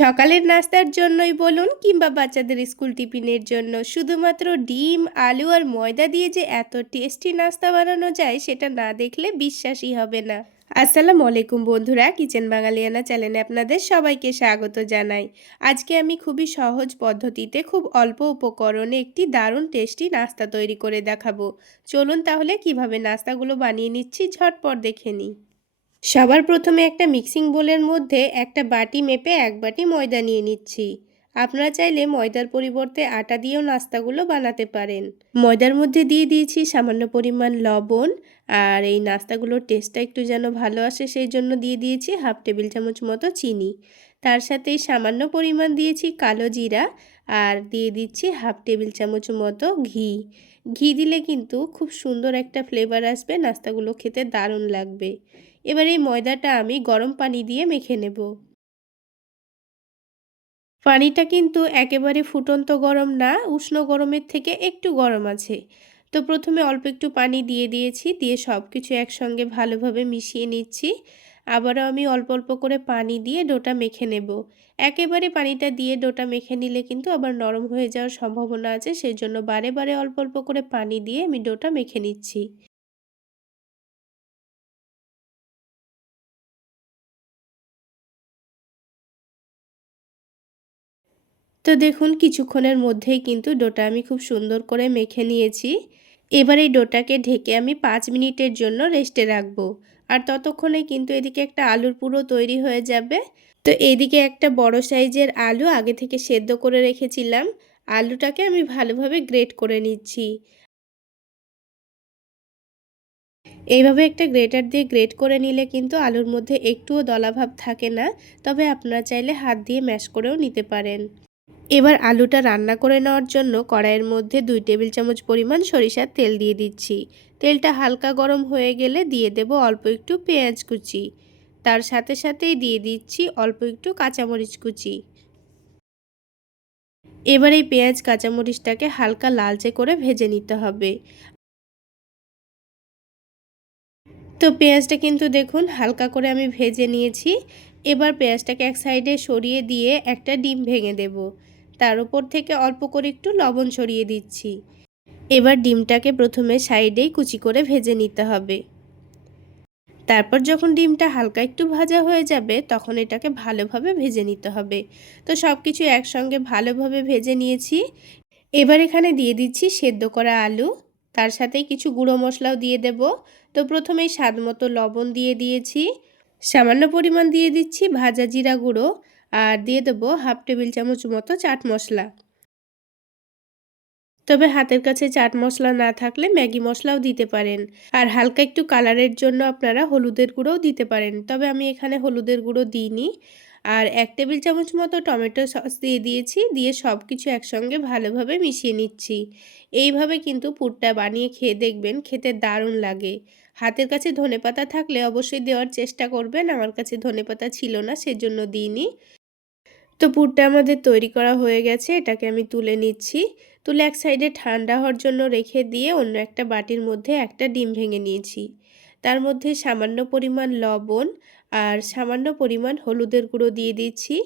সকালের নাস্তার জন্যই বলুন কিংবা বাচ্চাদের স্কুল টিফিনের জন্য শুধুমাত্র ডিম, আলু আর ময়দা দিয়ে যে এত টেস্টি নাস্তা বানানো যায় সেটা না দেখলে বিশ্বাসই হবে না। আসসালামু আলাইকুম বন্ধুরা, কিচেন বাঙালিয়ানা চ্যানেলে আপনাদের সবাইকে স্বাগত জানাই। আজকে আমি খুবই সহজ পদ্ধতিতে খুব অল্প উপকরণে একটি দারুণ টেস্টি নাস্তা তৈরি করে দেখাবো। চলুন তাহলে কিভাবে নাস্তাগুলো বানিয়ে নিচ্ছি ঝটপট দেখে নিই। সবার প্রথমে একটা মিক্সিং বোলের মধ্যে একটা বাটি মেপে এক বাটি ময়দা নিয়ে নিচ্ছি। আপনারা চাইলে ময়দার পরিবর্তে আটা দিয়েও নাস্তাগুলো বানাতে পারেন। ময়দার মধ্যে দিয়ে দিয়েছি সামান্য পরিমাণ লবণ, আর এই নাস্তাগুলোর টেস্টটা একটু যেন ভালো আসে সেই জন্য দিয়ে দিয়েছি হাফ টেবিল চামচ মতো চিনি। তার সাথেই সামান্য পরিমাণ দিয়েছি কালো জিরা, আর দিয়ে দিচ্ছি হাফ টেবিল চামচ মতো ঘি। ঘি দিলে কিন্তু খুব সুন্দর একটা ফ্লেভার আসবে, নাস্তাগুলো খেতে দারুণ লাগবে। এবার এই ময়দাটা আমি গরম পানি দিয়ে মেখে নেব। পানিটা কিন্তু একেবারে ফুটন্ত গরম না, উষ্ণ গরমের থেকে একটু গরম আছে। তো প্রথমে অল্প একটু পানি দিয়ে দিয়েছি, দিয়ে সব কিছু একসঙ্গে ভালোভাবে মিশিয়ে নিচ্ছি। আবারও আমি অল্প অল্প করে পানি দিয়ে ডোটা মেখে নেব। একেবারে পানিটা দিয়ে ডোটা মেখে নিলে কিন্তু আবার নরম হয়ে যাওয়ার সম্ভাবনা আছে, সেই জন্য বারে বারে অল্প অল্প করে পানি দিয়ে আমি ডোটা মেখে নিচ্ছি। তো দেখুন কিছুক্ষণের মধ্যেই কিন্তু ডোটা আমি খুব সুন্দর করে মেখে নিয়েছি। এবার এই ডোটাকে ঢেকে আমি 5 মিনিটের জন্য রেস্টে রাখবো। আর ততক্ষণে কিন্তু এদিকে একটা আলুর পুরো তৈরি হয়ে যাবে। তো এদিকে একটা বড় সাইজের আলু আগে থেকে সেদ্ধ করে রেখেছিলাম। আলুটাকে আমি ভালোভাবে গ্রেট করে নিচ্ছি। এইভাবে একটা গ্রেটার দিয়ে গ্রেট করে নিলে কিন্তু আলুর মধ্যে একটুও দলাভাব থাকে না। তবে আপনারা চাইলে হাত দিয়ে ম্যাশ করেও নিতে পারেন। এবার আলুটা রান্না করে নেওয়ার জন্য কড়াইয়ের মধ্যে 2 টেবিল চামচ পরিমাণ সরিষার তেল দিয়ে দিচ্ছি। তেলটা হালকা গরম হয়ে গেলে দিয়ে দেব অল্প একটু পেঁয়াজ কুচি। তার সাথে সাথেই দিয়ে দিচ্ছি অল্প একটু কাঁচামরিচ কুচি। এবার এই পেঁয়াজ কাঁচামরিচটাকে হালকা লালচে করে ভেজে নিতে হবে। তো পেঁয়াজটা কিন্তু দেখুন হালকা করে আমি ভেজে নিয়েছি। এবার পেঁয়াজটাকে এক সাইডে সরিয়ে দিয়ে একটা ডিম ভেঙে দেব। তার উপর থেকে অল্প করে একটু লবণ ছড়িয়ে দিচ্ছি। এবার ডিমটাকে প্রথমে সাইডেই কুচি করে ভেজে নিতে হবে। তারপর যখন ডিমটা হালকা একটু ভাজা হয়ে যাবে তখন এটাকে ভালোভাবে ভেজে নিতে হবে। তো সব কিছু একসঙ্গে ভালোভাবে ভেজে নিয়েছি। এবার এখানে দিয়ে দিচ্ছি সেদ্ধ করা আলু, তার সাথে কিছু গুঁড়ো মশলাও দিয়ে দেব। তো প্রথমেই স্বাদ মতো লবণ দিয়ে দিয়েছি, সামান্য পরিমাণ দিয়ে দিচ্ছি ভাজা জিরা গুঁড়ো, আর দিয়ে দেবো হাফ টেবিল চামচ মতো চাট মশলা। তবে হাতের কাছে চাট মশলা না থাকলে ম্যাগি মশলাও দিতে পারেন। আর হালকা একটু কালারের জন্য আপনারা হলুদের গুঁড়োও দিতে পারেন, তবে আমি এখানে হলুদের গুঁড়ো দিইনি। আর 1 টেবিল চামচ মতো টমেটো সস দিয়ে দিয়েছি, দিয়ে সব কিছু একসঙ্গে ভালোভাবে মিশিয়ে নিচ্ছি। এইভাবে কিন্তু পুরটা বানিয়ে খেয়ে দেখবেন, খেতে দারুণ লাগে। হাতের কাছে ধনেপাতা থাকলে অবশ্যই দেওয়ার চেষ্টা করবেন, আমার কাছে ধনেপাতা ছিল না সেজন্য দিইনি। তো পুরটা আমাদের তৈরি করা হয়ে গেছে, এটাকে আমি তুলে নিচ্ছি। তুলে এক সাইডে ঠান্ডা হওয়ার জন্য রেখে দিয়ে অন্য একটা বাটির মধ্যে একটা ডিম ভেঙে নিয়েছি। তার মধ্যে সামান্য পরিমাণ লবণ আর সামান্য পরিমাণ হলুদের গুঁড়ো দিয়ে দিচ্ছি।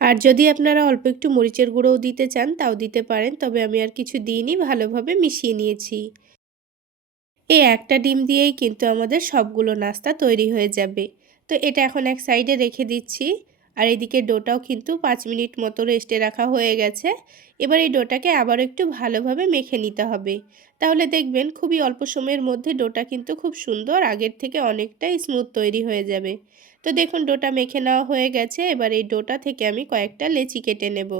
আর যদি আপনারা অল্প একটু মরিচের গুঁড়োও দিতে চান তাও দিতে পারেন, তবে আমি আর কিছু দিইনি, ভালোভাবে মিশিয়ে নিয়েছি। এই একটা ডিম দিয়েই কিন্তু আমাদের সবগুলো নাস্তা তৈরি হয়ে যাবে। তো এটা এখন এক সাইডে রেখে দিচ্ছি। আর এদিকে ডোটাও কিন্তু 5 মিনিট মতো রেস্টে রাখা হয়ে গেছে। এবার এই ডোটাকে আবার একটু ভালোভাবে মেখে নিতে হবে। তাহলে দেখবেন খুবই অল্প সময়ের মধ্যে ডোটা কিন্তু খুব সুন্দর আগের থেকে অনেকটাই স্মুথ তৈরি হয়ে যাবে। তো দেখুন ডোটা মেখে নেওয়া হয়ে গেছে। এবার এই ডোটা থেকে আমি কয়েকটা লেচি কেটে নেব।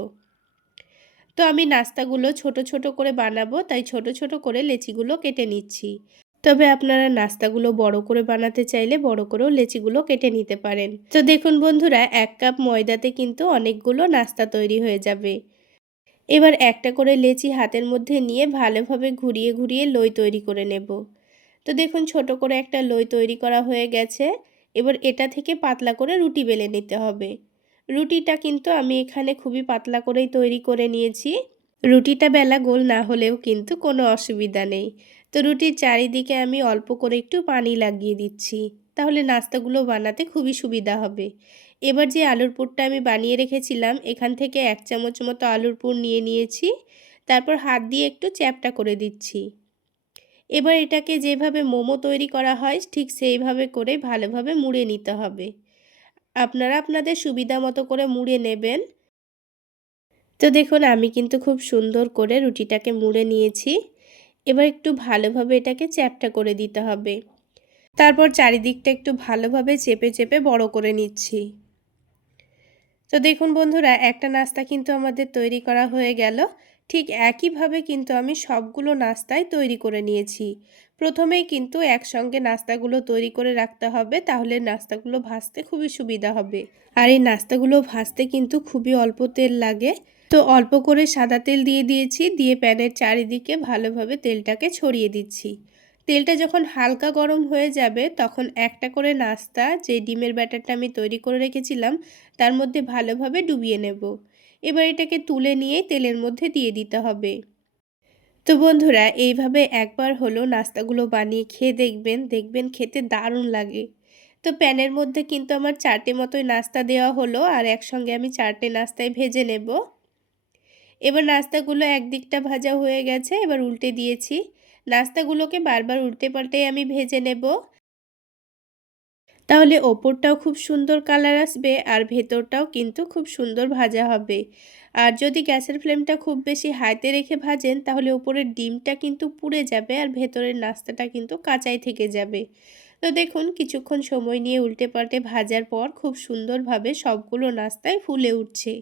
তো আমি নাস্তাগুলো ছোট ছোট করে বানাবো, তাই ছোট ছোট করে লেচিগুলো কেটে নিচ্ছি। তবে আপনারা নাস্তাগুলো বড় করে বানাতে চাইলে বড় করেও লেচিগুলো কেটে নিতে পারেন। তো দেখুন বন্ধুরা, 1 কাপ ময়দাতে কিন্তু অনেকগুলো নাস্তা তৈরি হয়ে যাবে। এবার একটা করে লেচি হাতের মধ্যে নিয়ে ভালোভাবে ঘুরিয়ে ঘুরিয়ে লই তৈরি করে নেব। তো দেখুন ছোট করে একটা লই তৈরি করা হয়ে গেছে। এবার এটা থেকে পাতলা করে রুটি বেলে নিতে হবে। রুটিটা কিন্তু আমি এখানে খুবই পাতলা করেই তৈরি করে নিয়েছি। রুটিটা বেলা গোল না হলেও কিন্তু কোনো অসুবিধা নেই। তো রুটির চারিদিকে আমি অল্প করে একটু পানি লাগিয়ে দিচ্ছি, তাহলে নাস্তাগুলো বানাতে খুবই সুবিধা হবে। এবার যে আলুর পুরটা আমি বানিয়ে রেখেছিলাম এখান থেকে 1 চামচ মতো আলুর পুর নিয়ে নিয়েছি। তারপর হাত দিয়ে একটু চ্যাপ্টা করে দিচ্ছি। এবার এটাকে যেভাবে মোমো তৈরি করা হয় ঠিক সেইভাবে করে ভালোভাবে মুড়ে নিতে হবে। আপনারা আপনাদের সুবিধা মতো করে মুড়ে নেবেন। তো দেখুন আমি কিন্তু খুব সুন্দর করে রুটিটাকে মুড়ে নিয়েছি। এবার একটু ভালোভাবে এটাকে চ্যাপ্টা করে দিতে হবে। তারপর চারিদিকটা একটু ভালোভাবে চেপে চেপে বড় করে নিচ্ছি। তো দেখুন বন্ধুরা একটা নাস্তা কিন্তু আমাদের তৈরি করা হয়ে গেল। ঠিক একইভাবে কিন্তু আমি সবগুলো নাস্তাই তৈরি করে নিয়েছি। প্রথমেই কিন্তু একসঙ্গে নাস্তাগুলো তৈরি করে রাখতে হবে, তাহলে নাস্তাগুলো ভাজতে খুবই সুবিধা হবে। আর এই নাস্তাগুলো ভাজতে কিন্তু খুবই অল্প তেল লাগে। তো অল্প করে সাদা তেল দিয়ে দিয়েছি, দিয়ে প্যানের চারিদিকে ভালোভাবে তেলটাকে ছড়িয়ে দিচ্ছি। তেলটা যখন হালকা গরম হয়ে যাবে তখন একটা করে নাস্তা যে ডিমের ব্যাটারটা আমি তৈরি করে রেখেছিলাম তার মধ্যে ভালোভাবে ডুবিয়ে নেব। এবার এটাকে তুলে নিয়ে তেলের মধ্যে দিয়ে দিতে হবে। তো বন্ধুরা এইভাবে একবার হলো নাস্তাগুলো বানিয়ে খেয়ে দেখবেন, দেখবেন খেতে দারুণ লাগে। তো প্যানের মধ্যে কিন্তু আমার 4টে মতোই নাস্তা দেওয়া হলো আর একসঙ্গে আমি 4টে নাস্তায় ভেজে নেব। এবার নাস্তাগুলো একদিকটা ভাজা হয়ে গেছে, এবার উল্টে দিয়েছি। নাস্তাগুলোকে বারবার উল্টে পাল্টে আমি ভেজে নেব। তাহলে ওপরটাও খুব সুন্দর কালার আসবে আর ভেতরটাও কিন্তু খুব সুন্দর ভাজা হবে। আর যদি গ্যাসের ফ্লেমটা খুব বেশি হাইতে রেখে ভাজেন তাহলে উপরের ডিমটা কিন্তু পুড়ে যাবে আর ভেতরের নাস্তাটা কিন্তু কাঁচাই থেকে যাবে। তো দেখুন কিছুক্ষণ সময় নিয়ে উল্টে পাল্টে ভাজার পর খুব সুন্দরভাবে সবগুলো নাস্তায় ফুলে উঠছে।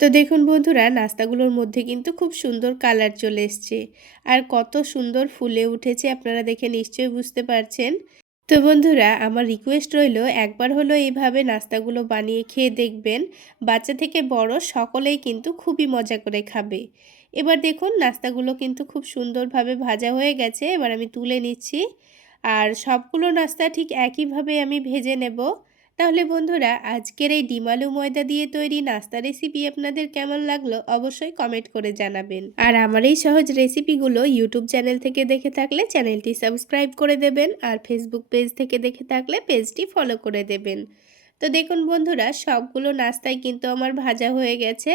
তো দেখুন বন্ধুরা নাস্তাগুলোর মধ্যে কিন্তু খুব সুন্দর কালার চলে এসছে আর কত সুন্দর ফুলে উঠেছে আপনারা দেখে নিশ্চয়ই বুঝতে পারছেন। তো বন্ধুরা আমার রিকোয়েস্ট রইল একবার হলো এইভাবে নাস্তাগুলো বানিয়ে খেয়ে দেখবেন। বাচ্চা থেকে বড় সকলেই কিন্তু খুবই মজা করে খাবে। এবার দেখুন নাস্তাগুলো কিন্তু খুব সুন্দরভাবে ভাজা হয়ে গেছে, এবার আমি তুলে নিচ্ছি। আর সবগুলো নাস্তা ঠিক একইভাবে আমি ভেজে নেব। তাহলে বন্ধুরা আজকের এই ডিম আলু ময়দা দিয়ে তৈরি নাস্তা রেসিপি আপনাদের কেমন লাগলো অবশ্যই কমেন্ট করে জানাবেন। আর আমার এই সহজ রেসিপিগুলো ইউটিউব চ্যানেল থেকে দেখে থাকলে চ্যানেলটি সাবস্ক্রাইব করে দেবেন আর ফেসবুক পেজ থেকে দেখে থাকলে পেজটি ফলো করে দেবেন। তো দেখুন বন্ধুরা সবগুলো নাস্তাই কিন্তু আমার ভাজা হয়ে গেছে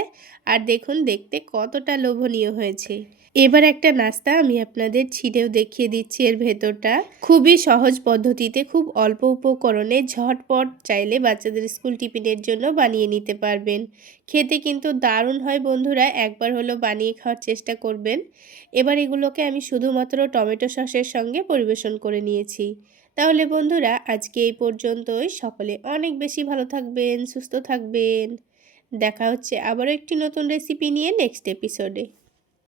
আর দেখুন দেখতে কতটা লোভনীয় হয়েছে। এবার একটা নাস্তা আমি আপনাদের ছিঁড়েও দেখিয়ে দিচ্ছি। এর ভেতরটা খুবই সহজ পদ্ধতিতে খুব অল্প উপকরণে ঝটপট চাইলে বাচ্চাদের স্কুল টিফিনের জন্য বানিয়ে নিতে পারবেন। খেতে কিন্তু দারুণ হয় বন্ধুরা, একবার হলো বানিয়ে খাওয়ার চেষ্টা করবেন। এবার এগুলোকে আমি শুধুমাত্র টমেটো সসের সঙ্গে পরিবেশন করে নিয়েছি। তাহলে বন্ধুরা আজকে এই পর্যন্তই। সকলে অনেক বেশি ভালো থাকবেন, সুস্থ থাকবেন। দেখা হচ্ছে আবারও একটি নতুন রেসিপি নিয়ে নেক্সট এপিসোডে।